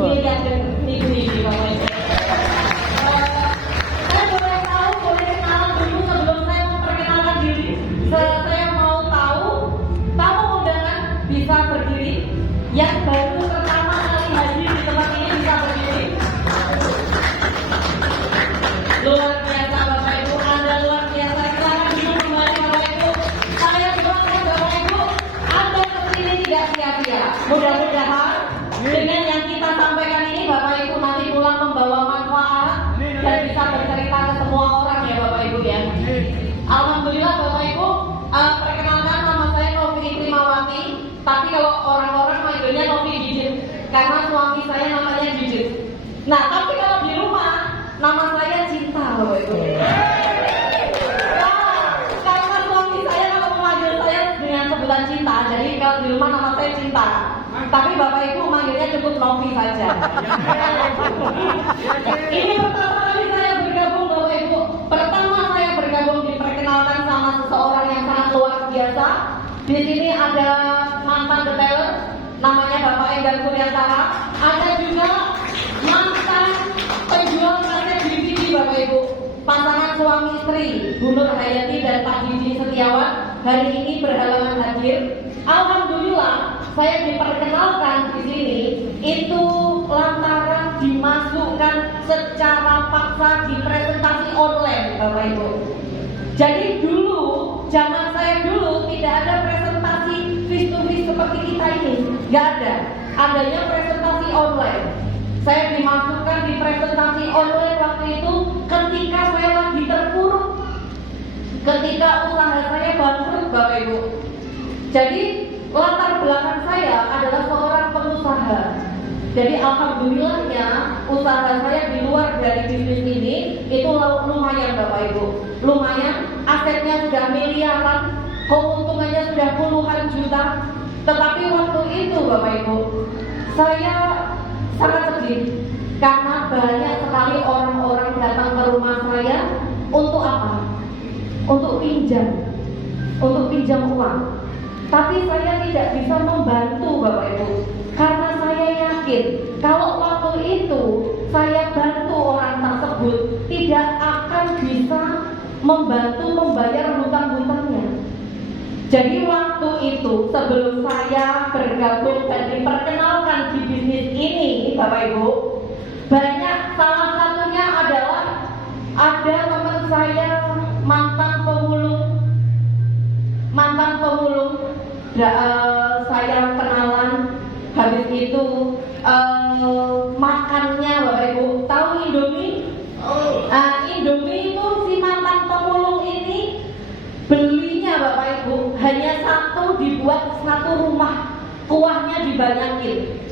miliarder ini Bapak Ibu. Saya boleh kenalan dulu sebelum saya memperkenalkan diri. Saya mau tahu tamu undangan bisa berdiri. Yang baru pertama kali hadir di tempat ini bisa berdiri. Luar biasa Bapak Ibu, Anda luar biasa. Silakan duduk kembali Bapak Ibu. Saya doakan Bapak Ibu, Anda kesini tidak sia-sia. Mudah-mudahan dengan yang kita sampaikan ini Bapak Ibu nanti pulang membawa manfaat dan bisa bercerita ke semua orang ya Bapak Ibu ya. Alhamdulillah Bapak Ibu, perkenalkan nama saya Novi Trimawati. Tapi kalau orang-orang manggilnya Novi Didit karena suami saya namanya Didit. Nah tapi kalau di rumah nama saya Cinta Bapak Ibu. Karena suami saya kalau memanggil saya dengan sebutan Cinta, jadi kalau di rumah nama saya Cinta. Tapi Bapak Ibu manggilnya cukup Novi saja. Ini pertama kali saya bergabung Bapak Ibu. Pertama saya bergabung diperkenalkan sama seseorang yang sangat luar biasa. Di sini ada mantan detailer namanya Bapak Enggar Suryantara. Ada juga mantan penjual kaset DVD Bapak Ibu. Pasangan suami istri Bu Nur Hayati dan Pak Didi Setiawan hari ini berhalangan hadir. Alhamdulillah saya diperkenalkan di sini itu lantaran dimasukkan secara paksa di presentasi online Bapak Ibu. Jadi dulu, zaman saya dulu tidak ada presentasi face to face seperti kita ini, nggak ada. Adanya presentasi online. Saya dimasukkan di presentasi online waktu itu ketika saya lagi terpuruk, ketika usaha saya bangkrut Bapak Ibu. Jadi latar belakang saya adalah seorang pengusaha. Jadi alhamdulillahnya usaha saya di luar dari bisnis ini itu lumayan Bapak Ibu. Lumayan, asetnya sudah miliaran, keuntungannya sudah puluhan juta. Tetapi waktu itu Bapak Ibu, saya sangat sedih karena banyak sekali orang-orang datang ke rumah saya untuk apa? Untuk pinjam uang. Tapi saya tidak bisa membantu Bapak Ibu, karena saya yakin kalau waktu itu saya bantu orang tersebut tidak akan bisa membantu membayar hutang-hutangnya. Jadi waktu itu sebelum saya bergabung dan diperkenalkan di bisnis ini Bapak Ibu, banyak, salah satunya adalah ada teman saya mantan pemulung, saya kenalan. Habis itu makannya Bapak Ibu tahu Indomie? Indomie itu si mantan pemulung ini belinya Bapak Ibu hanya satu, dibuat satu rumah, kuahnya dibanyakin,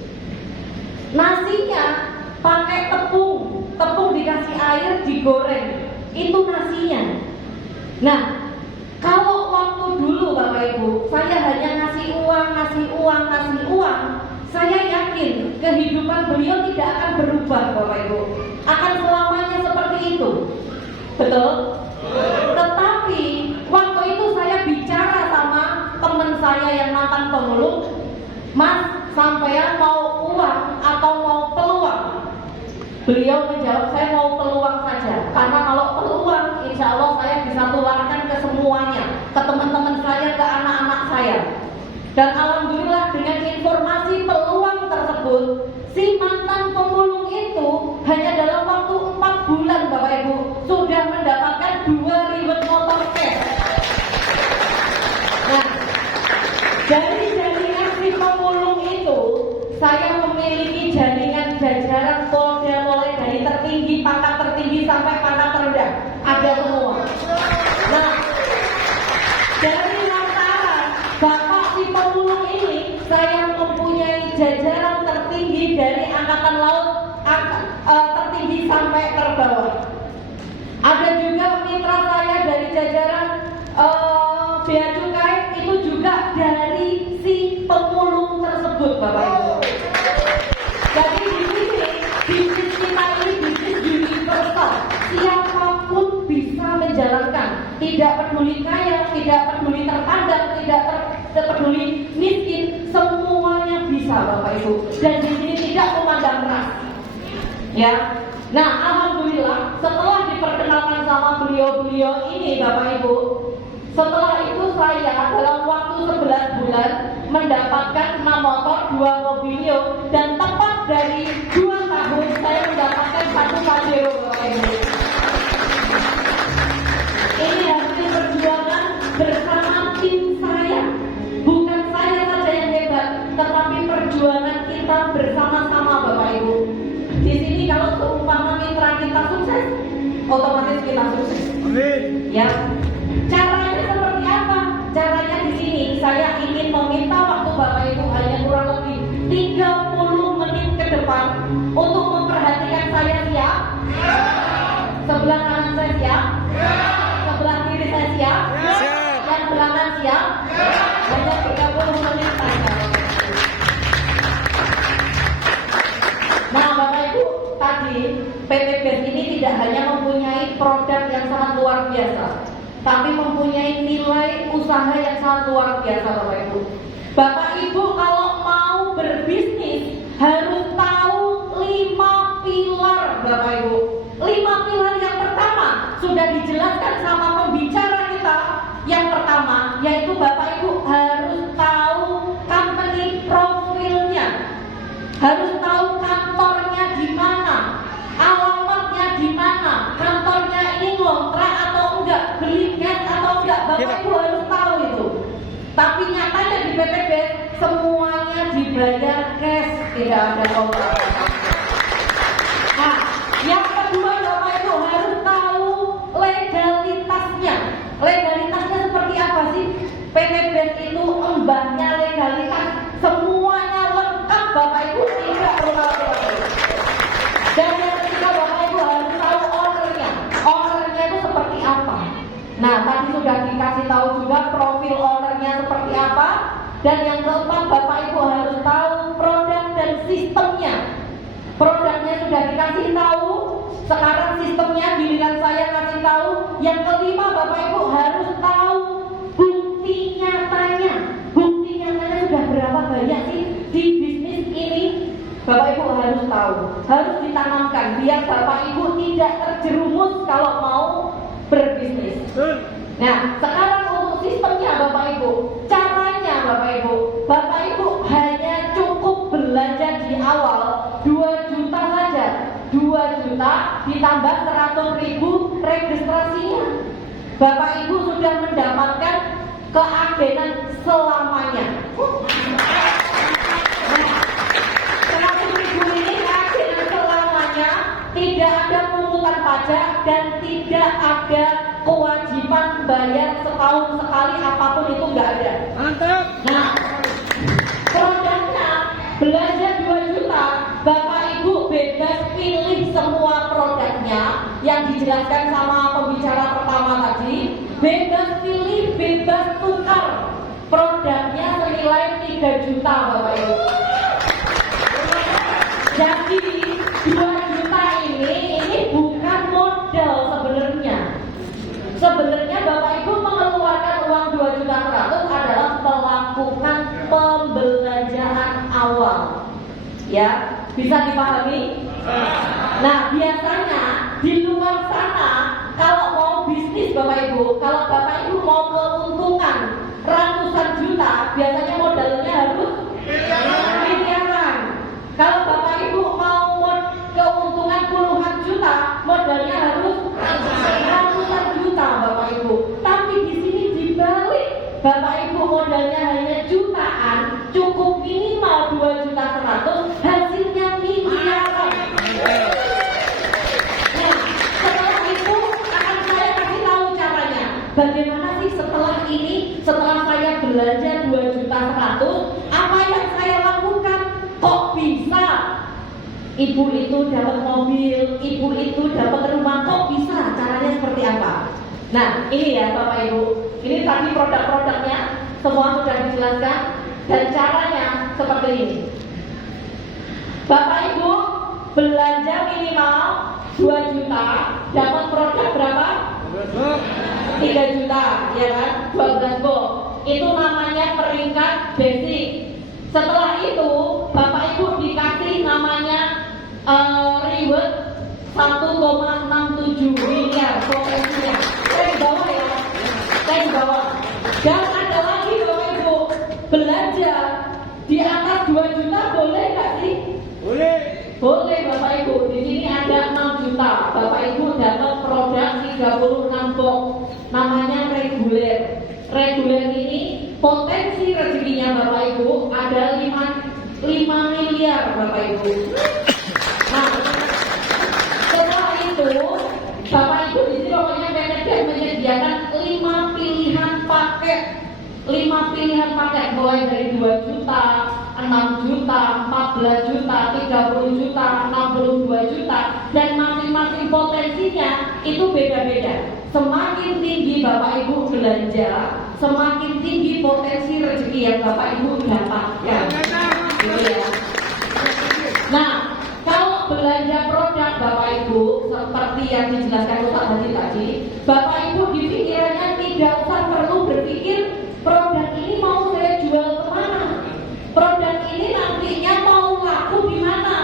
nasinya pakai tepung dikasih air digoreng, itu nasinya. Nah kalau waktu dulu Bapak Ibu saya hanya ngasih uang, saya yakin kehidupan beliau tidak akan berubah Bapak Ibu, akan selamanya seperti itu. Betul? Tetapi waktu itu saya bicara sama teman saya yang mantan pemulung, Mas, sampean mau uang atau mau peluang? Beliau menjawab, saya mau peluang saja, karena kalau peluang insya Allah saya bisa tularkan ke semuanya, ke teman-teman saya, ke anak-anak saya. Dan alhamdulillah dengan informasi peluang tersebut, si mantan pemulung itu hanya dalam waktu 4 bulan Bapak Ibu sudah mendapatkan 2 ribet motor cash. Nah, dari jaringan si pemulung itu saya memiliki jaringan jajaran Polda mulai dari tertinggi, pangkat tertinggi sampai pangkat terendah, ada semua. Nah, dari lantaran Bapak si pemulung ini, saya mempunyai jajaran tertinggi dari angkatan laut, tertinggi sampai terbawah. Ada juga mitra saya dari jajaran bea cukai, itu juga dari si pemulung tersebut Bapak Ibu. Jadi di sini bisnis kita ini bisnis universal, siapapun bisa menjalankan, tidak peduli kaya, tidak peduli terpandang, tidak peduli miskin, semuanya bisa Bapak Ibu. Dan di sini tidak memandang ras. Ya. Nah, alhamdulillah setelah diperkenalkan sama beliau-beliau ini Bapak Ibu, setelah itu saya dalam waktu 11 bulan mendapatkan 6 motor, 2 mobilio, dan tepat dari 2 tahun saya mendapatkan 1 Pajero Bapak Ibu. Ini hasil perjuangan bersama tim saya. Bukan saya saja yang hebat, tetapi perjuangan kita bersama-sama Bapak Ibu. Di sini kalau seumpama mitra kita sukses, otomatis kita sukses. Amin. Ya. Caranya seperti apa? Caranya di sini saya ingin meminta waktu Bapak Ibu hanya kurang lebih 30 menit ke depan untuk memperhatikan saya siap. Sebelah kanan saya siap. Sebelah kiri saya siap. Yang belakang siap. Hanya 30 menit saja. Nah, Bapak Ibu, tadi PT BES ini tidak hanya mempunyai produk yang sangat luar biasa, tapi mempunyai nilai usaha yang sangat luar biasa Bapak Ibu. Bapak Ibu kalau mau berbisnis harus tahu 5 pilar Bapak Ibu. 5 pilar yang pertama sudah dijelaskan sama pembicara kita. Yang pertama yaitu Bapak Ibu harus tahu company profilnya. Harus tahu kantornya di mana, alamatnya di mana, kantornya ini ngontrak atau enggak, beli gas atau enggak, Bapak Ibu harus tahu itu. Tapi nyatanya di PT BES semuanya dibayar cash, tidak ada kontrak. Nah, yang kedua Bapak Ibu harus tahu legalitasnya. Legalitasnya seperti apa sih? PT BES itu embahnya legalitas, semuanya lengkap Bapak Ibu, tidak perlu ragu-ragu. Dan yang ketiga Bapak Ibu harus tahu ownernya. Ownernya itu seperti apa? Nah, tadi sudah dikasih tahu juga profil ownernya seperti apa. Dan yang keempat Bapak Ibu harus tahu produk dan sistemnya. Produknya sudah dikasih tahu, sekarang sistemnya giliran saya kasih tahu. Yang kelima Bapak Ibu harus tahu bukti nyatanya. Bukti nyatanya sudah berapa banyak sih di bisnis ini? Bapak Ibu harus tahu, harus ditanamkan biar Bapak Ibu tidak terjerumus kalau mau berbisnis. Nah, sekarang untuk sistemnya Bapak Ibu, caranya Bapak Ibu hanya cukup belanja di awal 2 juta saja. 2 juta ditambah 100.000 registrasinya. Bapak Ibu sudah mendapatkan keagenan selamanya. Nah, 100.000 ini keagenan selamanya, tidak ada pungutan pajak dan tidak ada kewajiban bayar setahun sekali, apapun itu nggak ada. Mantap. Nah, produknya belanja 2 juta, Bapak Ibu bebas pilih semua produknya yang dijelaskan sama pembicara pertama tadi. Bebas pilih, bebas tukar. Produknya senilai 3 juta Bapak Ibu. Jadi 2 juta ini bukan modal sebenarnya. Sebenarnya Bapak Ibu mengeluarkan uang 2.100.000 adalah melakukan pembelanjaan awal. Ya, bisa dipahami? Nah, biasanya di luar sana kalau mau bisnis Bapak Ibu, kalau Bapak Ibu mau keuntungan ratusan juta, biasanya modalnya harus miliaran. Kalau Bapak Ibu mau keuntungan puluhan juta, modalnya harus ratusan juta Bapak Ibu. Tapi di sini dibalik, Bapak Ibu modalnya hanya jutaan, cukup minimal 2.100.000, hasilnya miliaran. Nah, setelah itu akan saya kasih tahu caranya. Bagaimana sih setelah ini, setelah saya belanja 2.100.000, apa yang saya lakukan? Kok bisa? Ibu itu dapat mobil, ibu itu dapat rumah, kok bisa? Caranya seperti apa? Nah, ini ya Bapak Ibu, ini tadi produk-produknya semua sudah dijelaskan dan caranya seperti ini. Bapak Ibu belanja minimal 2 juta, dapat produk berapa? 3 juta, ya kan? 12 box. Itu namanya peringkat basic. Setelah itu Bapak Ibu dikasih namanya reward 1,67 miliar potensinya. Saya di bawah ya, saya di bawah. Dan ada lagi Bapak Ibu, belanja di atas 2 juta boleh nggak sih? Boleh. Boleh Bapak Ibu. Di sini ada 6 juta. Bapak Ibu dapat produk 36 box. Namanya reguler. Reguler ini potensi rezekinya Bapak Ibu ada 5 miliar Bapak Ibu. Nah, setelah itu Bapak Ibu di sini pokoknya manajer menyediakan 5 pilihan paket. 5 pilihan paket mulai dari 2 juta, 6 juta, 14 juta, 30 juta, 62 juta, dan masing-masing potensinya itu beda-beda. Semakin tinggi Bapak Ibu belanja, semakin tinggi potensi rezeki yang Bapak Ibu dapatkan. Gitu ya. Nah, kalau belanja produk Bapak Ibu seperti yang dijelaskan Ustaz Haji tadi, Bapak Ibu di pikirannya tidak usah perlu berpikir produk ini mau saya jual kemana, produk ini nantinya mau laku di mana.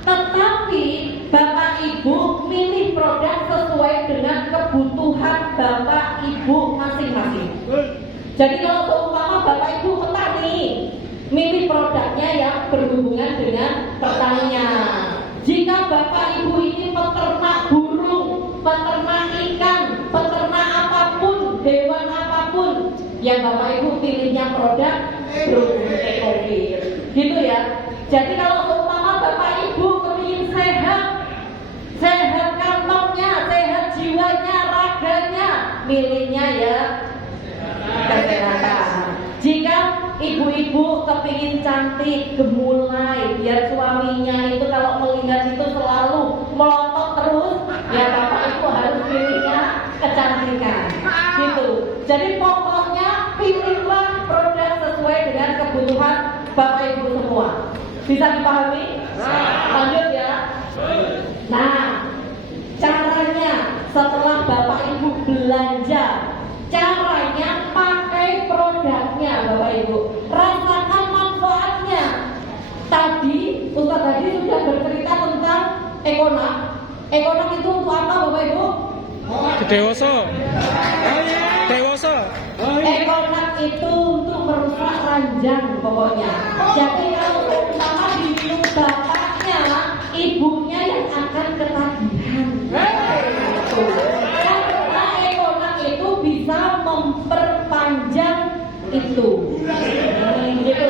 Tetapi Bapak Ibu milih produk sesuai dengan kebutuhan Bapak Ibu masing-masing. Jadi kalau seumpama Bapak Ibu petani, milih produknya yang berhubungan dengan pertanian. Jika Bapak Ibu ini peternak burung, peternak ikan, peternak apapun, hewan apapun, yang Bapak Ibu pilihnya produk berhubungan ekonomi. Gitu ya. Jadi kalau seumpama Bapak Ibu kepingin sehat, sehat kantongnya, sehat jiwanya, raganya, milihnya ya kesehatan. Jika ibu-ibu kepingin cantik, gemulai, biar suaminya itu kalau melihat itu selalu melotot terus, ya Bapak Ibu harus pilihnya kecantikan. Gitu. Jadi pokoknya pilihlah produk sesuai dengan kebutuhan Bapak Ibu semua. Bisa dipahami? Lanjut ya. Nah, caranya setelah Bapak Ibu belanja, caranya pakai produknya Bapak Ibu, rasakan manfaatnya. Tadi Ustaz tadi sudah bercerita tentang ekonak. Ekonak itu untuk apa Bapak Ibu? Dewasa. Dewasa. Ekonak itu untuk merusak ranjang pokoknya. Jadi kalau umpama diminum bapaknya, ibunya yang akan ketagihan. Karena ekonak itu bisa memperpanjang itu. Gitu.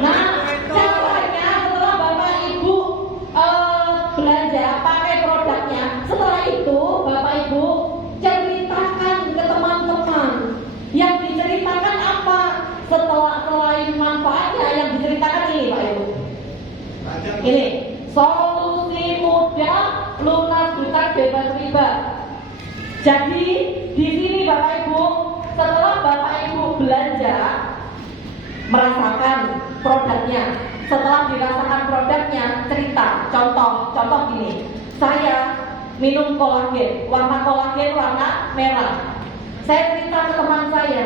Nah, caranya setelah Bapak Ibu belanja pakai produknya, setelah itu Bapak Ibu ceritakan ke teman-teman. Yang diceritakan apa? Setelah selain manfaatnya, yang diceritakan ini Pak Ibu. Ini solusi mudah lunas hutang bebas riba. Jadi di sini Bapak Ibu, setelah Bapak Ibu belanja, merasakan produknya. Setelah dirasakan produknya, cerita. Contoh gini. Saya minum kolagen, warna kolagen warna merah. Saya cerita ke teman saya,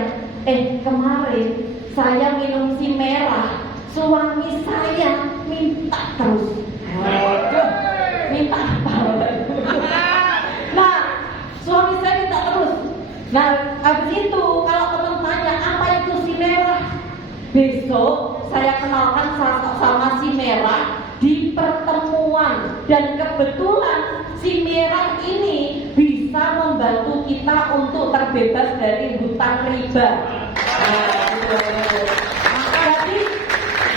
kemarin saya minum si merah, suami saya minta terus. Minta apa? Nah, suami saya minta terus. Nah, habis itu kalau teman tanya apa itu si merah, besok saya kenalkan sama si merah di pertemuan, dan kebetulan si merah ini bisa membantu kita untuk terbebas dari hutang riba. Jadi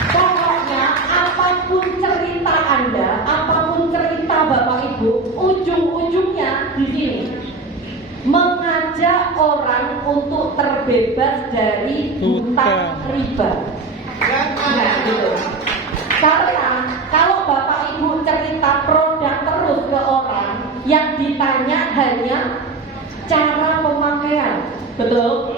pokoknya apapun cerita Anda, apapun cerita Bapak Ibu, ujung-ujungnya di sini mengajak orang untuk terbebas dari hutang riba. Nah, gitu. Karena kalau Bapak Ibu cerita produk terus ke orang, yang ditanya hanya cara pemakaian, betul?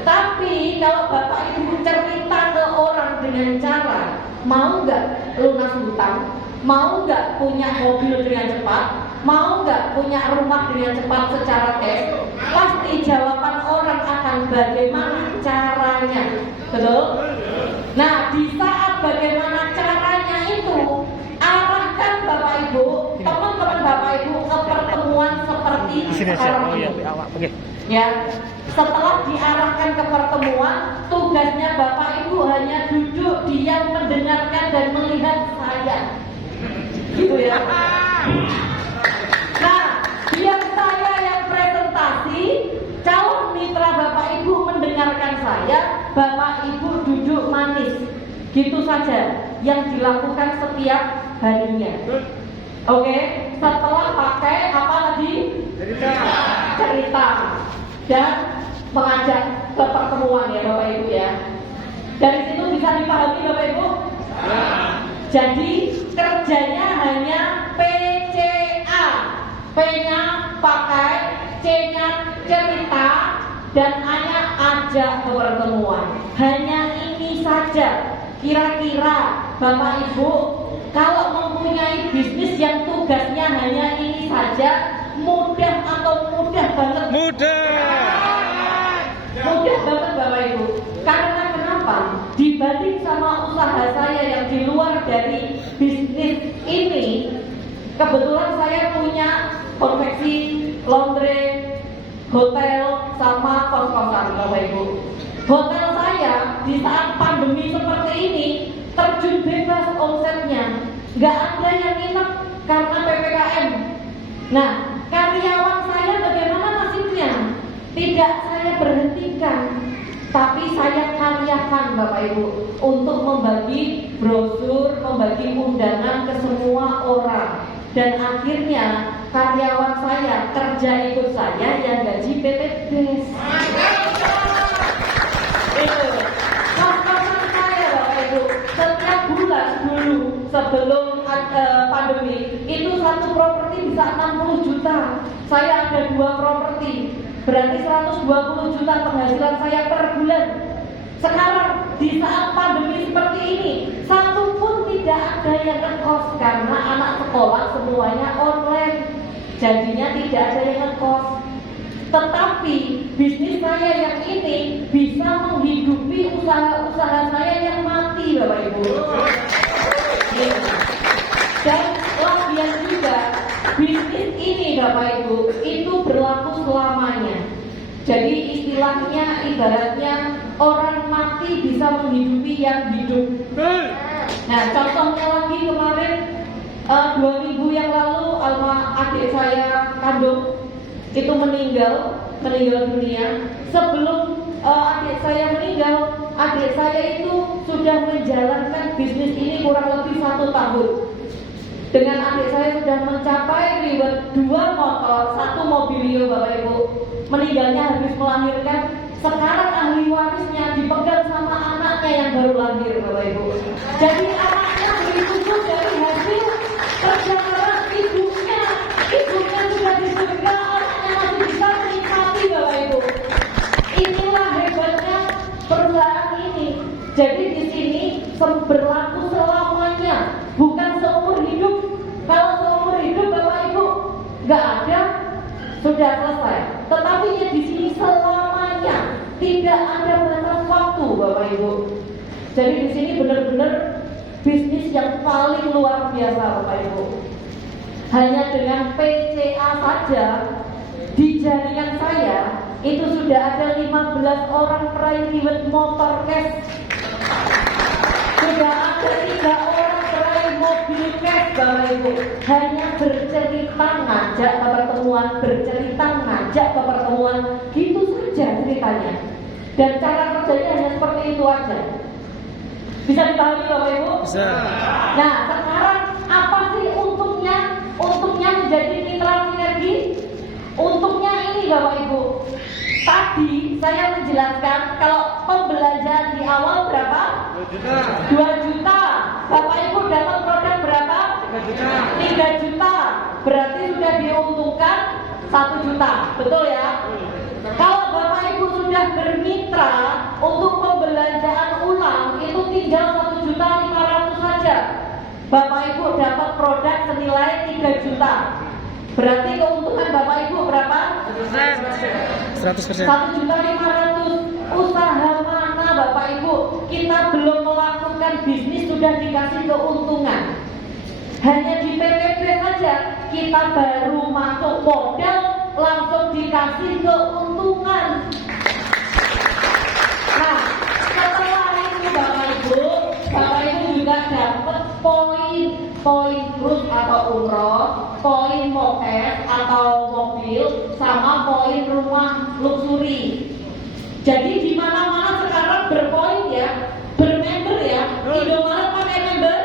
Tapi kalau Bapak Ibu cerita ke orang dengan cara, mau nggak lunas hutang, mau nggak punya mobil dengan cepat, mau nggak punya rumah dengan cepat secara cash, pasti jawaban orang akan bagaimana caranya, betul? Nah, di saat bagaimana caranya itu, arahkan Bapak Ibu sini aja. sekarang Oh iya, ini. awak. Oke. Ya, setelah diarahkan ke pertemuan, tugasnya Bapak Ibu hanya duduk diam mendengarkan dan melihat saya. Gitu ya. Nah, biar saya yang presentasi, calon mitra Bapak Ibu mendengarkan saya, Bapak Ibu duduk manis. Gitu saja yang dilakukan setiap harinya. Oke, setelah pakai apa tadi? Cerita dan mengajak ke pertemuan ya Bapak Ibu ya. Dari situ bisa dipahami Bapak Ibu? Jadi kerjanya hanya PCA. P-nya pakai, C-nya cerita, dan A-nya ajak ke pertemuan. Hanya ini saja. Kira-kira Bapak Ibu kalau mempunyai bisnis yang tugasnya hanya ini saja, mudah atau mudah banget? Mudah. Mudah banget Bapak Ibu. Karena kenapa? Dibanding sama usaha saya yang di luar dari bisnis ini, kebetulan saya punya konveksi, laundry, hotel, sama kos-kosan Bapak Ibu. Hotel saya di saat pandemi seperti ini terjun bebas omsetnya, nggak ada yang nginep karena PPKM. Nah, karyawan saya bagaimana nasibnya? Tidak saya berhentikan, tapi saya karyakan Bapak Ibu untuk membagi brosur, membagi undangan ke semua orang. Dan akhirnya karyawan saya kerja ikut saya yang gaji PTBS. Itu kos-kosan saya Bapak Ibu setiap bulan dulu sebelum pandemi itu satu properti bisa 60 juta. Saya ada 2 properti, berarti 120 juta penghasilan saya per bulan. Sekarang di saat pandemi seperti ini, satu pun tidak ada yang ngekos karena anak sekolah semuanya online. Jadinya tidak ada yang ngekos. Tetapi bisnis saya yang ini bisa menghidupi usaha-usaha saya yang mati Bapak Ibu. Dan lagian juga bisnis ini Bapak Ibu itu berlaku selamanya. Jadi istilahnya ibaratnya orang mati bisa menghidupi yang hidup. Nah contohnya lagi kemarin 2 minggu yang lalu adik saya kandung itu meninggal dunia. Sebelum adik saya meninggal, adik saya itu sudah menjalankan bisnis ini kurang lebih 1 tahun. Dengan adik saya sudah mencapai reward 2 motor, 1 mobilio Bapak Ibu. Meninggalnya habis melahirkan. Sekarang ahli warisnya dipegang sama anaknya yang baru lahir Bapak Ibu. Jadi anaknya begitu dari hasil kerja keras ibunya. Ibunya sudah di surga, anaknya masih bisa menikmati Bapak Ibu. Inilah hebatnya perusahaan ini. Jadi di sini berlaku selamanya, bukan seumur hidup. Kalau seumur hidup Bapak Ibu nggak ada, sudah selesai. Tetapi ya di sini selamanya, tidak ada batas waktu Bapak Ibu. Jadi di sini benar-benar bisnis yang paling luar biasa Bapak Ibu. Hanya dengan PCA saja di jaringan saya itu sudah ada 15 orang peraih reward motor cash. Sudah ada 3 orang peraih mobil cash Bapak Ibu. Hanya bercerita ngajak ke pertemuan, bercerita ngajak ke pertemuan, gitu saja ceritanya. Dan cara kerjanya hanya seperti itu aja. Bisa dipahami Bapak Ibu? Bisa. Nah sekarang apa sih untungnya? Untungnya menjadi mitra sinergi. Untungnya ini Bapak Ibu. Tadi saya menjelaskan kalau pembelanjaan di awal berapa? 2 juta. Bapak Ibu dapat produk berapa? 3 juta. Berarti sudah diuntungkan 1 juta. Betul ya? Kalau Bapak Ibu sudah bermitra untuk pembelanjaan ulang itu tinggal 1.500.000 saja. Bapak Ibu dapat produk senilai 3 juta. Berarti keuntungan Bapak Ibu berapa? 100%. 1.500.000. Usaha mana Bapak Ibu kita belum melakukan bisnis sudah dikasih keuntungan? Hanya di PTB saja kita baru masuk modal langsung dikasih keuntungan. Nah, setelah itu Bapak Ibu juga dapat poin krus atau umroh, poin moped atau mobil, sama poin rumah luxury. Jadi di mana-mana sekarang berpoin ya, bermember ya. Indomaret pakai member?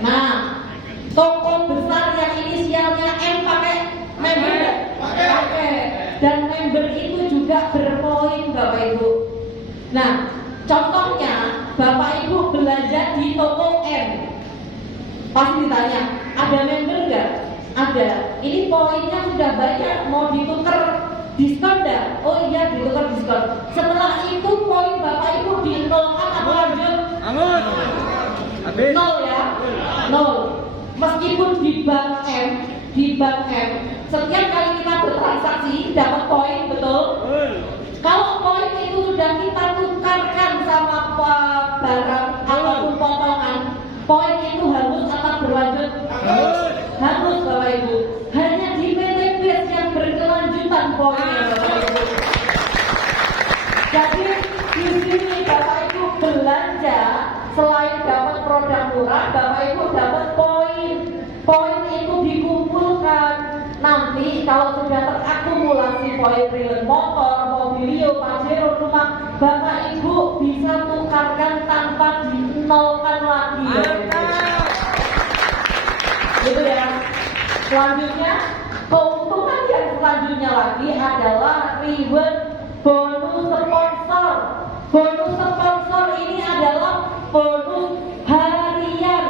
Nah, toko besar yang inisialnya M pakai member nggak? Pakai. Dan member itu juga berpoin Bapak Ibu. Nah, contohnya Bapak Ibu belanja di toko M, pasti ditanya, ada member nggak? Ada. Ini poinnya sudah banyak, mau ditukar diskon nggak? Oh iya, ditukar diskon. Setelah itu poin Bapak Ibu dinolkan atau lanjut? Habis. Nol ya, nol. Meskipun di bank M, setiap kali kita bertransaksi dapat poin, betul? Kalau poin itu sudah kita tukarkan sama barang ataupun potongan, poin itu harus akan berlanjut. Harus Bapak Ibu. Hanya di PT Base yang berkelanjutan poinnya Bapak Ibu. Jadi di sini Bapak Ibu belanja, selain dapat produk murah, Bapak Ibu dapat poin. Poin itu dikumpulkan. Nanti kalau sudah terakumulasi poin real motor, mobilio, pajero, rumah, Bapak Ibu bisa tukarkan tanpa dinolkan lagi. Gitu ya. Selanjutnya, keuntungan yang selanjutnya lagi adalah reward bonus sponsor. Bonus sponsor ini adalah bonus harian.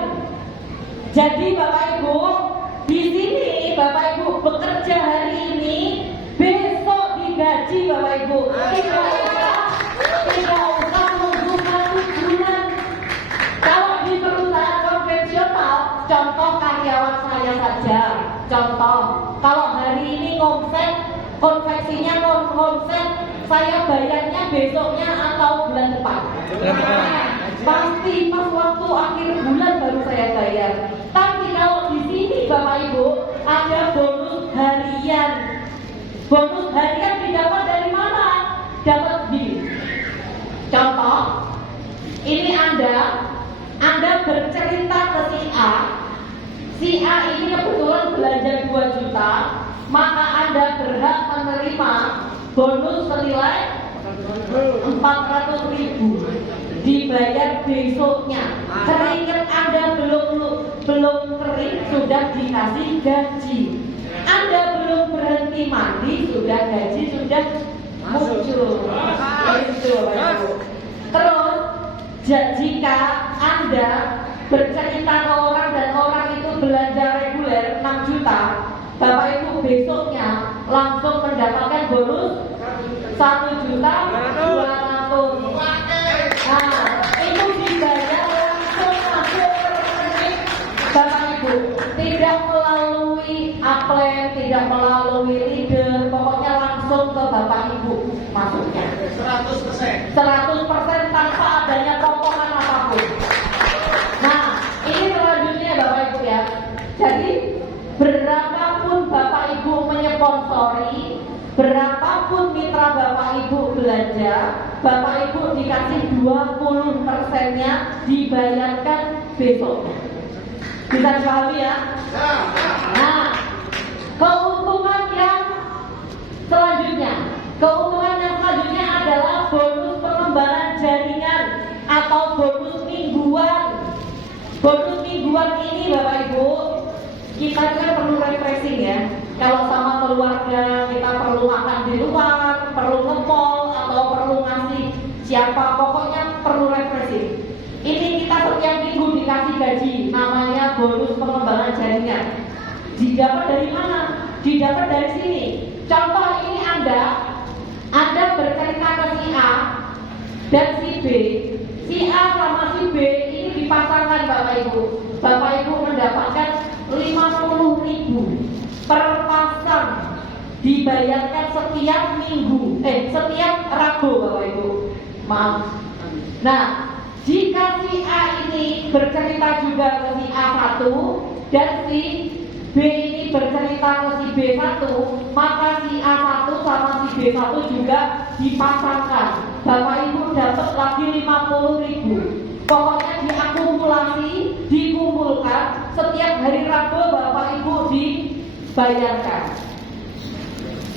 Jadi Bapak Ibu, di sini Bapak Ibu bekerja hari ini, besok digaji Bapak Ibu. Tidak usah nunggu 1 bulan. Kalau di perusahaan konvensional, contoh karyawan saya saja. Contoh, kalau hari ini konveksinya non-omset, saya bayarnya besoknya atau bulan depan. Pasti pas waktu akhir bulan baru saya bayar. Tapi kalau di sini Bapak Ibu ada bonus harian. Bonus harian didapat dari mana? Dapat di contoh, ini Anda bercerita ke si A. Si A ini kebetulan belanja 2 juta, maka Anda berhak menerima bonus senilai 400.000 dibayar besoknya. Keringat Anda belum kering sudah dikasih gaji. Anda belum berhenti mandi sudah gaji sudah muncul. Itu. Terus jika Anda bercerita ke orang dan orang itu belanja reguler 6 juta, Bapak Ibu besoknya langsung mendapatkan bonus 1.200.000. Nah, itu dibayar langsung masuk ke rekening Bapak Ibu, tidak melalui upline, tidak melalui leader, pokoknya langsung ke Bapak Ibu masuknya 100% tanpa adanya potongan apapun. Nah, ini selanjutnya Bapak Ibu ya. Jadi berapapun Bapak Ibu menyponsori, berapapun mitra Bapak Ibu belanja, Bapak Ibu dikasih 20%-nya dibayarkan besok. Bisa dipahami ya? Nah, keuntungan yang selanjutnya adalah bonus pengembangan jaringan atau bonus mingguan. Bonus mingguan ini Bapak Ibu, kita kan perlu refreshing ya. Kalau sama keluarga kita perlu makan di luar, perlu nge-mall atau perlu ngasih siapa, pokoknya perlu refreshing. Ini kita setiap minggu dikasih gaji, namanya bonus pengembangan jaringan. Didapat dari mana? Didapat dari sini. Contoh ini Anda bercerita ke si A dan si B. Si A sama si B ini dipasangkan Bapak Ibu. Bapak Ibu mendapatkan 50.000 per pasang, dibayarkan setiap minggu, setiap Rabu Bapak Ibu. Maaf. Nah, jika si A ini bercerita juga ke si A1 dan si B B ini bercerita ke si B1, maka si A1 sama si B1 juga dipasangkan. Bapak Ibu dapat lagi 50.000. Pokoknya diakumulasi, dikumpulkan, setiap hari Rabu Bapak Ibu dibayarkan.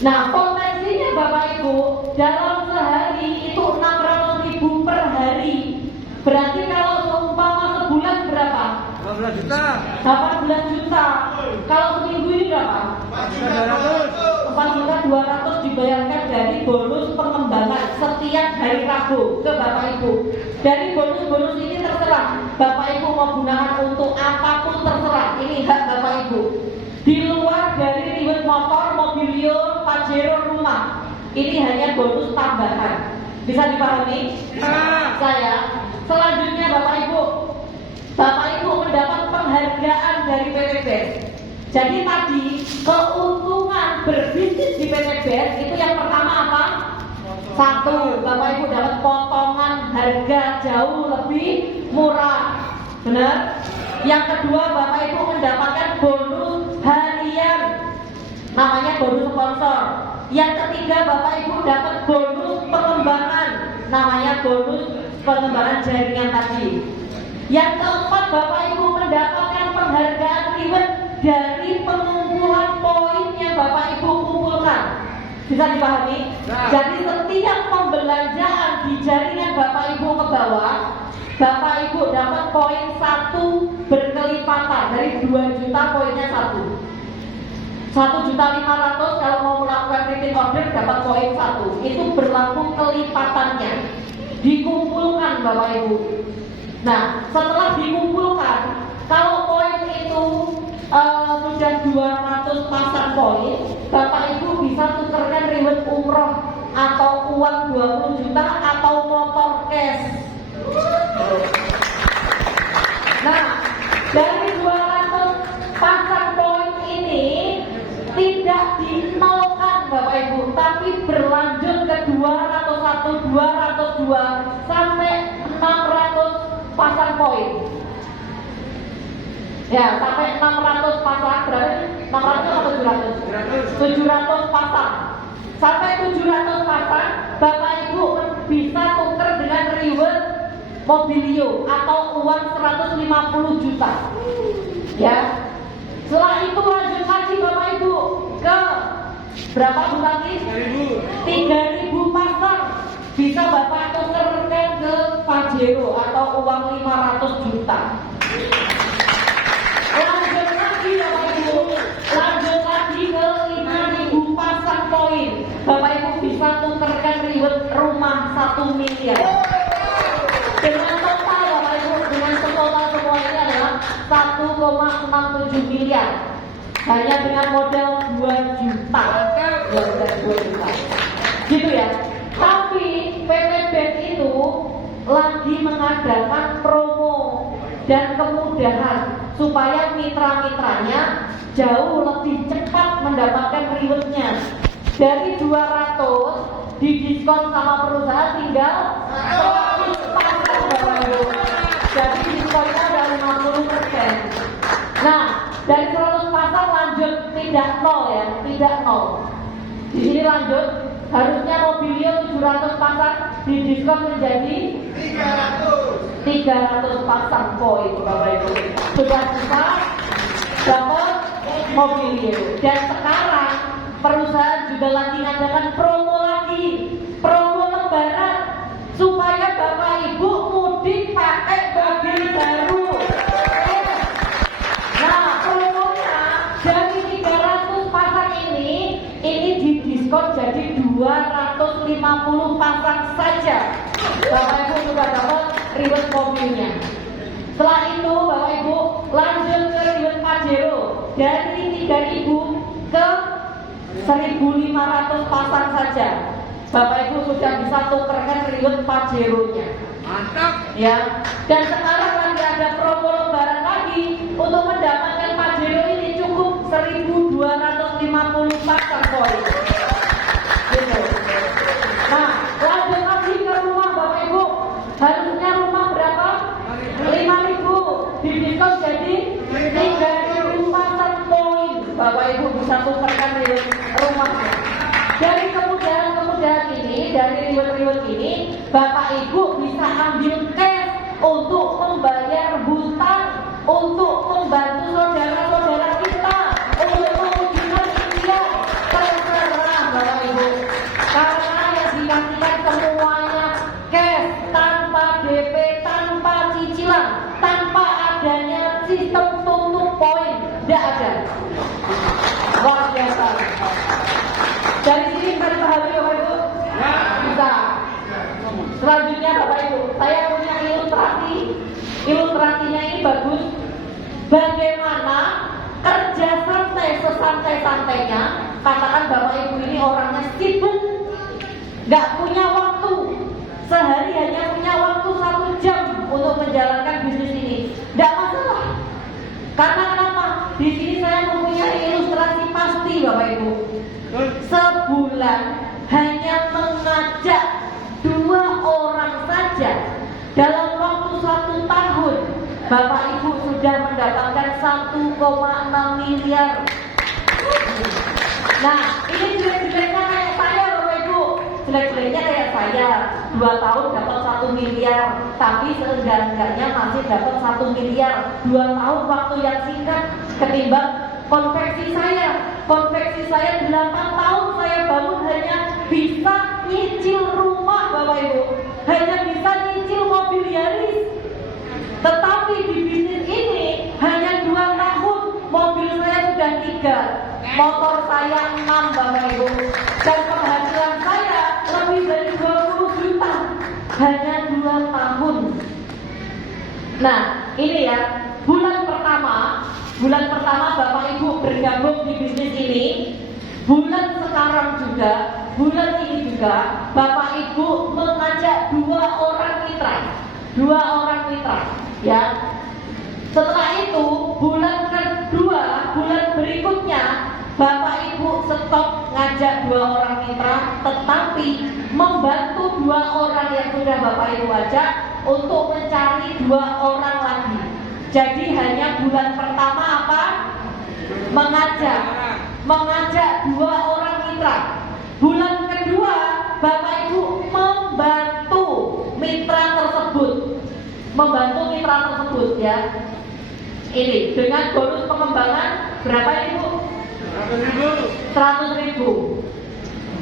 Nah, potensinya Bapak Ibu dalam sehari itu 600.000 per hari. Berarti kalau seumpama sebulan berapa? 18 juta. 18 juta. Kalau seminggu ini berapa? 4.200.000 dibayarkan dari bonus pengembangan setiap hari Rabu ke Bapak Ibu. Dari bonus-bonus ini terserah Bapak Ibu mau gunakan untuk apapun terserah. Ini hak Bapak Ibu. Di luar dari reward motor, mobilio, pajero, rumah, ini hanya bonus tambahan. Bisa dipahami? Saya. Selanjutnya Bapak Ibu mendapat penghargaan dari PT BES. Jadi tadi keuntungan berbisnis di PT BES itu yang pertama apa? Satu, Bapak Ibu dapat potongan harga jauh lebih murah. Benar? Yang kedua, Bapak Ibu mendapatkan bonus harian, namanya bonus sponsor. Yang ketiga, Bapak Ibu dapat bonus pengembangan, namanya bonus pengembangan jaringan tadi. Yang keempat, Bapak Ibu mendapatkan penghargaan reward dari pengumpulan poin yang Bapak Ibu kumpulkan. Bisa dipahami? Jadi setiap pembelanjaan di jaringan Bapak Ibu ke bawah, Bapak Ibu dapat poin 1 berkelipatan. Dari 2 juta poinnya 1.500.000 kalau mau melakukan repeat order dapat poin 1. Itu berlaku kelipatannya. Dikumpulkan Bapak Ibu. Nah, setelah dikumpulkan, kalau poin itu sudah 200 pasang poin, Bapak Ibu bisa tukarkan reward umroh atau uang 20 juta atau motor cash. Nah, dari 200 pasang poin ini tidak dinolkan Bapak Ibu, tapi berlanjut ke 201, 202 sampai 600 pasang poin. Ya, sampai 600 pasang, berarti 600 atau 700? 700 pasang. Sampai 700 pasang, Bapak Ibu bisa tuker dengan reward mobilio atau uang 150 juta. Ya. Setelah itu lanjut lagi Bapak Ibu ke berapa Bu Tati? 3.000 pasang. Bisa Bapak tukerkan ke pajero atau uang 500 juta. Lanjut lagi Bapak Ibu, lanjut lagi ke 5.000 pasang poin. Bapak Ibu bisa tukerkan reward rumah 1 miliar. Dengan total Bapak Ibu, dengan total semua ini adalah 1,67 miliar. Hanya dengan modal 2 juta. Gitu ya. Tapi PT BES itu lagi mengadakan promo dan kemudahan supaya mitra-mitranya jauh lebih cepat mendapatkan rewardnya. Dari 200 didiskon sama perusahaan tinggal 100 pasang Bapak Ibu. Jadi diskonnya ada 50%. Nah, dari 100 pasang lanjut tidak nol ya, tidak nol. Di sini lanjut, harusnya mobilio 700 pasang didiskon menjadi 300 pasang poin Bapak Ibu. Sudah bisa dapat mobilio. Dan sekarang perusahaan juga lagi mengadakan promo lagi, promo lebaran supaya Bapak Ibu mudik pakai mobil baru. Nah, promonya dari 300 pasang ini didiskon jadi 250 pasang saja. Bapak Ibu sudah dapat reward mobilnya. Setelah itu Bapak Ibu lanjut ke reward pajero dari 3.000 ke 1.500 pasang saja. Bapak Ibu sudah bisa tukerkan reward pajeronya. Mantap. Ya. Dan sekarang lagi ada promo lebaran lagi untuk mendapatkan pajero ini cukup 1.250 pasang poin. Gitu. Nah, lanjut lagi ke rumah Bapak Ibu. Harusnya rumah berapa? 5.000. Didiskon jadi 3.000 pasang poin. Bapak Ibu bisa tukarkan reward rumahnya. Dari kemudahan-kemudahan ini, dari reward-reward ini, Bapak Ibu bisa ambil cash untuk membayar hutang, untuk membantu saudara-saudara kita, untuk mewujudkan impian. Terserah Bapak Ibu. Karena yang dikasihkan semuanya cash, tanpa DP, tanpa cicilan, tanpa adanya sistem tutup poin, tidak ada. Luar biasa. Dari sini bisa dipahami Bapak Ibu? Bisa. Selanjutnya Bapak Ibu, saya punya ilustrasi. Ilustrasinya ini bagus. Bagaimana kerja santai sesantai-santainya. Katakan Bapak Ibu ini orangnya sibuk, nggak punya waktu. Sehari hanya punya waktu 1 jam untuk menjalankan bisnis ini. Nggak masalah. Karena kenapa? Di sini saya mempunyai ilustrasi pasti Bapak Ibu. Sebulan hanya mengajak 2 orang saja, dalam waktu 1 tahun Bapak Ibu sudah mendapatkan 1,6 miliar. Nah, ini jelek-jeleknya kayak saya Bapak Ibu. Jelek-jeleknya kayak saya, 2 tahun dapat 1 miliar, tapi seenggak-enggaknya masih dapat 1 miliar. 2 tahun waktu yang singkat ketimbang konveksi saya. Konveksi saya 8 tahun saya bangun hanya bisa nyicil rumah Bapak Ibu, hanya bisa nyicil mobil Yaris. Tetapi di bisnis ini hanya 2 tahun mobil saya sudah 3, motor saya 6 Bapak Ibu, dan penghasilan saya lebih dari 20 juta hanya 2 tahun. Nah ini ya, bulan pertama Bapak Ibu bergabung di bisnis ini. Bulan sekarang juga, bulan ini juga Bapak Ibu mengajak 2 orang mitra, ya. Setelah itu bulan kedua, bulan berikutnya Bapak Ibu stop ngajak 2 orang mitra, tetapi membantu 2 orang yang sudah Bapak Ibu ajak untuk mencari 2 orang lagi. Jadi hanya bulan pertama apa? Mengajak 2 orang mitra. Bulan kedua Bapak Ibu membantu mitra tersebut, ya. Ini dengan bonus pengembangan berapa Ibu? 100.000.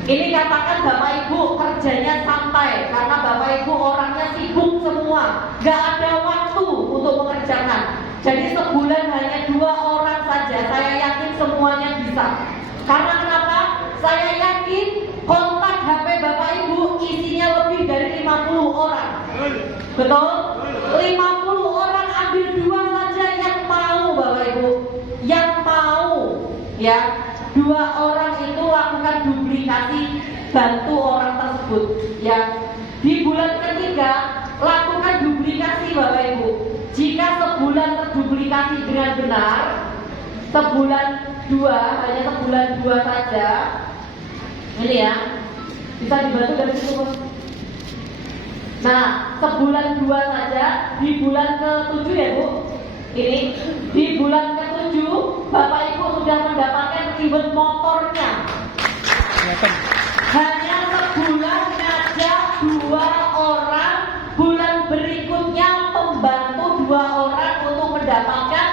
Ini katakan Bapak Ibu kerjanya santai karena Bapak Ibu orangnya sibuk semua, gak ada waktu untuk mengerjakan. Jadi sebulan hanya 2 orang saja, saya yakin semuanya bisa. Karena kenapa? Saya yakin kontak HP Bapak Ibu isinya lebih dari 50 orang. Betul? 50 orang ambil 2 saja yang mau Bapak Ibu, yang mau, ya. 2 orang itu lakukan duplikasi, bantu orang tersebut, ya. Di bulan ketiga lakukan duplikasi Bapak Ibu. Jika sebulan terduplikasi dengan benar, sebulan 2, hanya sebulan 2 saja. Ini ya, bisa dibantu dari situ. Nah, sebulan 2 saja, di bulan ke-7 ya Bu. Ini di bulan ke-7 Bapak Ibu sudah mendapatkan reward motornya. Hanya sebulan ngajak 2 orang, bulan berikutnya membantu 2 orang untuk mendapatkan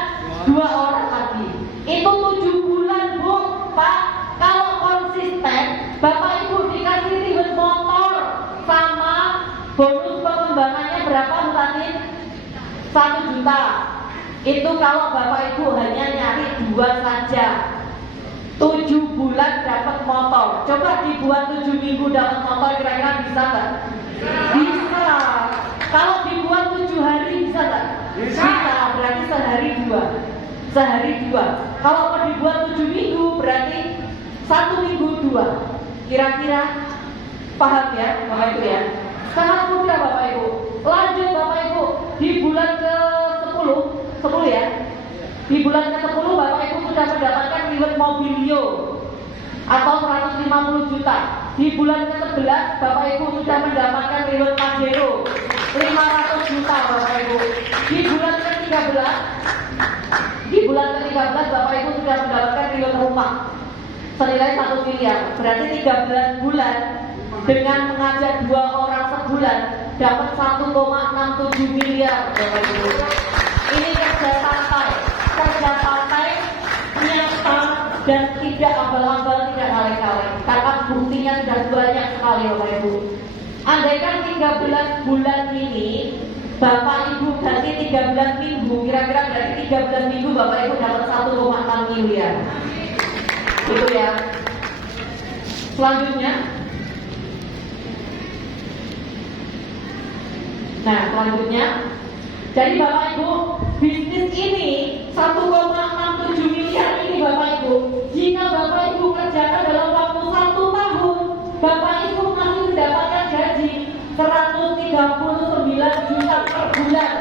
2 orang lagi. Itu 7 bulan Bu, Pak. Kalau konsisten, Bapak Ibu dikasih reward motor sama bonus pengembangannya berapa Bu tadi? 1 juta. Itu kalau Bapak Ibu hanya nyari 2 saja. 7 bulan dapat motor. Coba dibuat 7 minggu dapat motor, kira-kira bisa nggak? Bisa. Kalau dibuat 7 hari bisa nggak? Bisa. Berarti sehari 2. Kalau mau dibuat 7 minggu berarti 1 minggu 2. Kira-kira paham ya Bapak Ibu ya? Sangat mudah Bapak Ibu. Lanjut Bapak Ibu, di bulan ke-10 ya. Di bulan ke-10 Bapak Ibu sudah mendapatkan reward mobilio atau 150 juta. Di bulan ke-11 Bapak Ibu sudah mendapatkan reward Pajero 500 juta Bapak Ibu. Di bulan ke-13 Bapak Ibu sudah mendapatkan reward rumah senilai 1 miliar. Berarti 13 bulan dengan mengajak 2 orang sebulan dapat 1,67 miliar, Bapak Ibu. Ini kerja santai nyata dan tidak abal-abal, tidak kaleng-kaleng. Karena buktinya sudah banyak sekali, Bapak Ibu. Andaikan 13 bulan ini Bapak Ibu ganti 13 minggu, kira-kira dari 13 minggu Bapak Ibu dapat 1,6 miliar. Itu ya. Selanjutnya, jadi Bapak Ibu, bisnis ini 1,67 miliar ini Bapak Ibu, jika Bapak Ibu kerjakan dalam waktu 1 tahun, Bapak Ibu masih mendapatkan gaji 139 juta per bulan.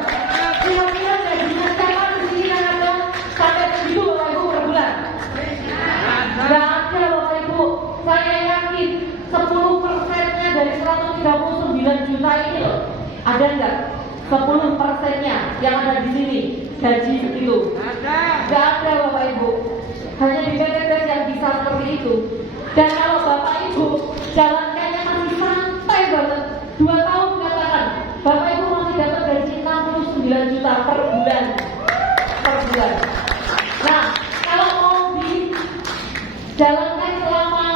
Kira-kira gajinya siapa di sini yang ada sampai segitu Bapak Ibu per bulan? Gak ada Bapak Ibu. Saya yakin 10%-nya dari 139 juta ini loh. Ada nggak? 10%-nya yang ada di sini gaji segitu? Gak ada Bapak Ibu. Hanya di PT yang bisa seperti itu. Dan kalau Bapak Ibu jalankannya masih santai banget, 2 tahun katakan, Bapak Ibu masih dapat gaji 69 juta per bulan. Nah, kalau mau dijalankan selama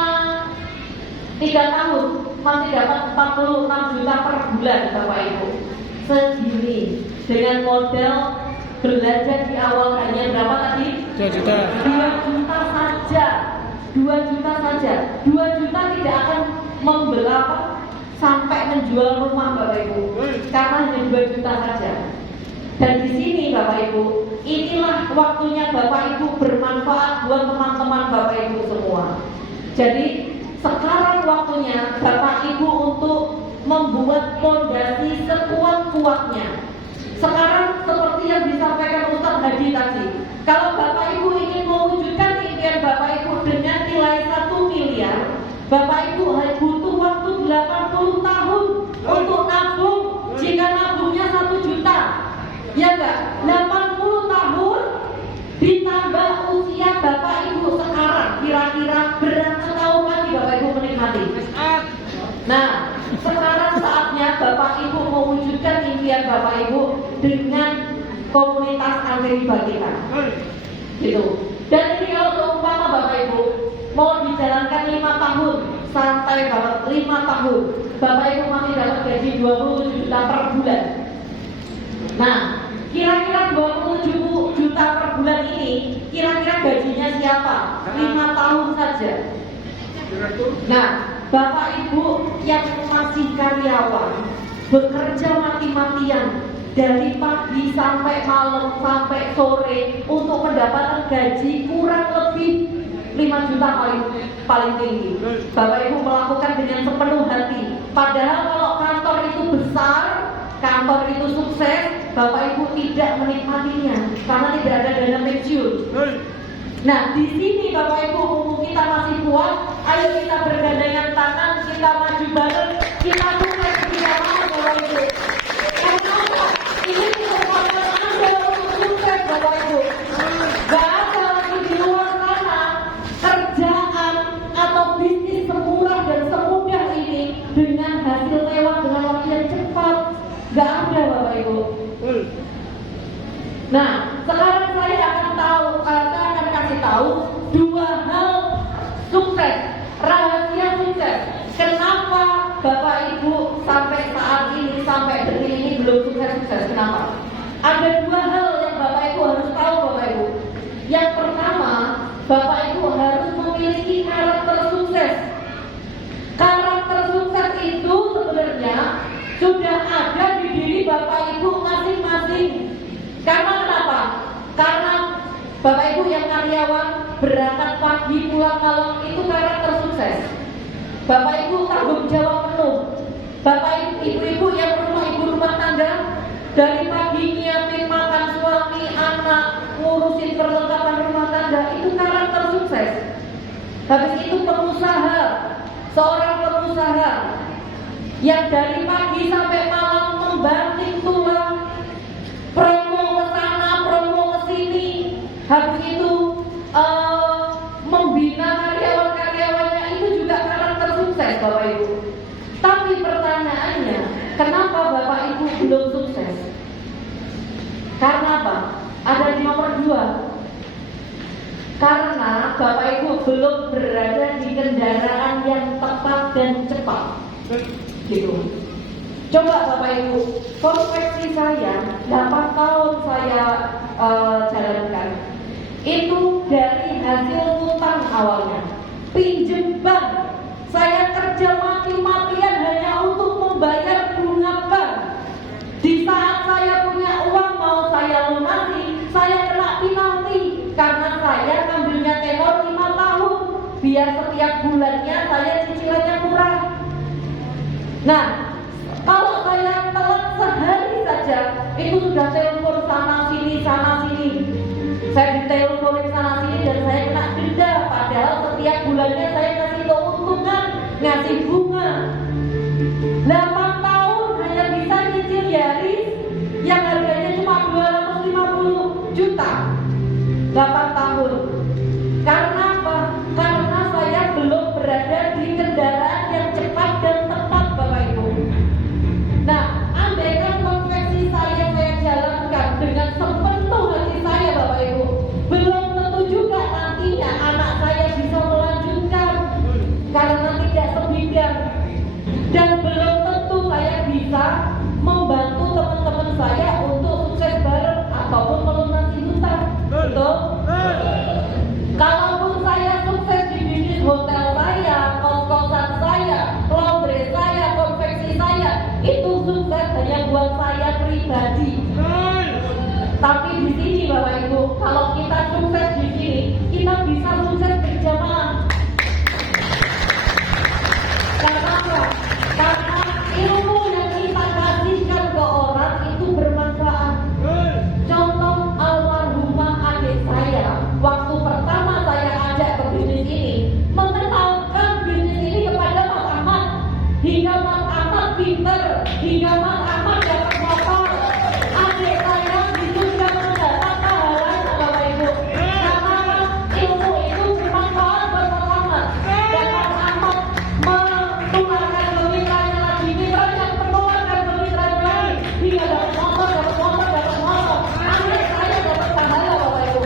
3 tahun, masih dapat 46 juta per bulan Bapak Ibu. Segini dengan modal belajar di awal hanya berapa tadi? 2 juta. 2 juta saja. 2 juta saja. 2 juta tidak akan membelah sampai menjual rumah Bapak Ibu. Karena hanya 2 juta saja. Dan di sini Bapak Ibu, inilah waktunya Bapak Ibu bermanfaat buat teman-teman Bapak Ibu semua. Jadi sekarang waktunya Bapak Ibu untuk membuat fondasi sekuat-kuatnya. Sekarang seperti yang disampaikan Ustaz Hadi tadi, kalau Bapak Ibu ingin mewujudkan impian Bapak Ibu dengan nilai 1 miliar, Bapak Ibu butuh waktu 80 tahun untuk nabung. Jika nabungnya 1 juta, ya enggak? 80 tahun ditambah usia Bapak Ibu sekarang, kira-kira berapa tahun lagi Bapak Ibu menikmati? Nah, sekarang saatnya Bapak Ibu mewujudkan impian Bapak Ibu dengan komunitas Anteri Bagikan. Gitu. Dan ini kalau seumpama Bapak Ibu mau dijalankan 5 tahun, santai banget 5 tahun, Bapak Ibu masih dapat gaji 27 juta per bulan. Nah, kira-kira 27 juta per bulan ini, kira-kira gajinya siapa? 5 tahun saja. Nah, Bapak Ibu yang masih karyawan, bekerja mati-matian dari pagi sampai malam sampai sore untuk mendapatkan gaji kurang lebih 5 juta paling tinggi. Bapak Ibu melakukan dengan sepenuh hati. Padahal kalau kantor itu besar, kantor itu sukses, Bapak Ibu tidak menikmatinya karena tidak ada dana pensiun. Nah, di sini Bapak Ibu, mumpung kita masih kuat, ayo kita bergandengan tangan, kita maju bareng, kita sukses bersama Bapak Ibu. Karena apa? Ini kesempatan Anda untuk sukses Bapak Ibu. Gak ada lagi di luar sana kerjaan atau bisnis semurah dan semudah ini dengan hasil lewat dengan waktu yang cepat. Gak ada Bapak Ibu. Nah, sekarang saya akan kasih tahu 2 hal sukses, rahasia sukses. Kenapa Bapak Ibu sampai saat ini, sampai detik ini belum sukses? Kenapa? Ada 2 hal yang Bapak Ibu harus tahu Bapak Ibu. Yang pertama, Bapak Ibu harus memiliki karakter sukses. Karakter sukses itu sebenarnya sudah ada di diri Bapak Ibu masing-masing. Karena kenapa? Karena Bapak Ibu yang karyawan berangkat pagi pulang malam itu karakter sukses. Bapak Ibu tanggung jawab penuh. Bapak Ibu yang ibu rumah tangga dari pagi nyiapin makan suami, anak, ngurusin perlengkapan rumah tangga itu karakter sukses. Habis itu pengusaha, seorang pengusaha yang dari pagi sampai malam membanting tulang, promo ke sana, promo ke sini, habis itu Bapak Ibu. Tapi pertanyaannya, kenapa Bapak Ibu belum sukses? Karena apa? Ada di nomor 2. Karena Bapak Ibu belum berada di kendaraan yang tepat dan cepat. Gitu. Coba Bapak Ibu, konveksi saya 8 tahun saya jalankan. Itu dari hasil utang awalnya, pinjem bank. Saya kerja mati-matian hanya untuk membayar bunga bank. Di saat saya punya uang mau saya lunasi, saya kena penalti karena saya ngambilnya tenor 5 tahun, biar setiap bulannya saya cicilannya murah. Nah, kalau saya telat sehari saja, itu sudah telepon sana sini. Saya diteleponin sana sini dan saya kena denda. Padahal setiap bulannya saya kasih keuntungan, ngasih bunga. 8 tahun hanya bisa nyicil Yaris yang harganya cuma 250 juta. 8 tahun. Karena apa? Karena saya belum berada di kendaraan yang cepat dan tepat, Bapak Ibu. Nah, andaikan konveksi saya jalankan dengan sepenuh hati saya, Bapak Ibu, belum tentu juga nantinya anak saya bisa melanjutkan karena tidak sebidang, dan belum tentu saya bisa membantu teman-teman saya untuk sukses bareng ataupun melunasi hutang. Betul? Kalaupun saya sukses di bisnis hotel saya, kos-kosan saya, laundry saya, konveksi saya, itu sukses hanya buat saya pribadi. Tapi di sini Bapak Ibu, kalau kita sukses di sini, kita bisa sukses berjamaah. Karena apa? Karena ilmu yang kita kasihkan ke orang itu bermanfaat. Contoh almarhumah adik saya, waktu pertama saya ajak ke bisnis ini, mengenalkan bisnis ini kepada Mas Ahmad, hingga Mas Ahmad pinter, hingga Mas Ahmad dapat motor. Adik saya itu sudah mendapat pahalanya, Bapak Ibu. Karena ilmu itu bermanfaat buat Mas Ahmad, dan Mas Ahmad menularkan ke mitranya lagi, mitranya menularkan ke mitranya lagi, hingga dapat motor. Adik saya dapat pahala, Bapak Ibu.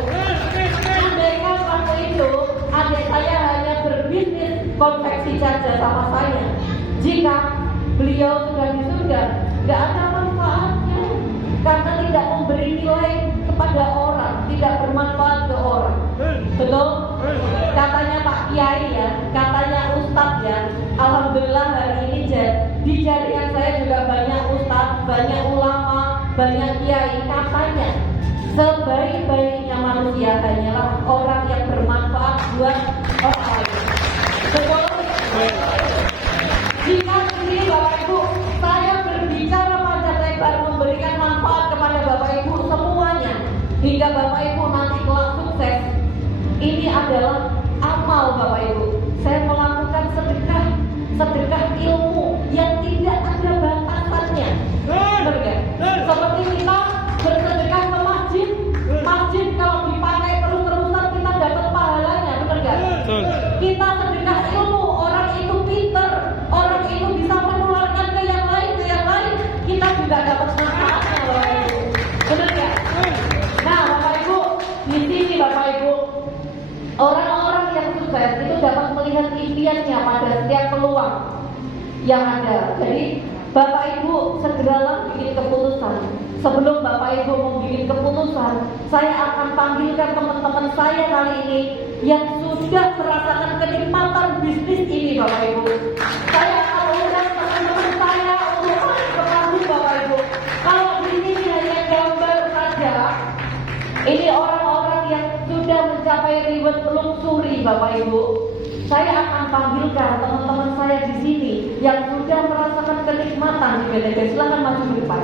Andaikan waktu itu adik saya hanya berbisnis konveksi saja sama saya, jika beliau sudah di surga, nggak ada manfaatnya karena tidak memberi nilai kepada orang, tidak bermanfaat ke orang. Betul? Katanya Pak Kiai ya, katanya Ustadz ya. Alhamdulillah hari ini di jaringan saya juga banyak Ustadz, banyak ulama, banyak Kiai. Katanya sebaik-baiknya manusia hanyalah orang yang bermanfaat buat orang lain. Betul? Jika ini Bapak Ibu, saya berbicara panjang lebar memberikan manfaat kepada Bapak Ibu semuanya, hingga Bapak Ibu nanti kelak sukses. Ini adalah amal Bapak Ibu. Saya melakukan sedekah ilmu yang tidak ada batasannya. Benar nggak? Seperti kita bersedekah ke masjid, masjid kalau dipakai terus-terusan kita dapat pahalanya, benar nggak? Kita sedekah ilmu, orang itu pinter, orang itu bisa menularkan ke yang lain, kita juga dapat manfaatnya, Bapak Ibu. Benar nggak? Nah, Bapak Ibu, di sini Bapak Ibu, orang-orang yang sukses itu dapat melihat impiannya pada setiap peluang yang ada. Jadi Bapak Ibu segeralah bikin keputusan. Sebelum Bapak Ibu membuat keputusan, saya akan panggilkan teman-teman saya kali ini yang sudah merasakan kenikmatan bisnis ini, Bapak Ibu. Saya akan undang teman-teman saya untuk ke panggung, Bapak Ibu. Kalau di sini hanya gambar saja, ini orang-orang yang sudah mencapai reward luxury, Bapak Ibu. Saya akan panggilkan teman-teman saya di sini yang sudah merasakan kenikmatan di BTP. Silahkan maju ke depan.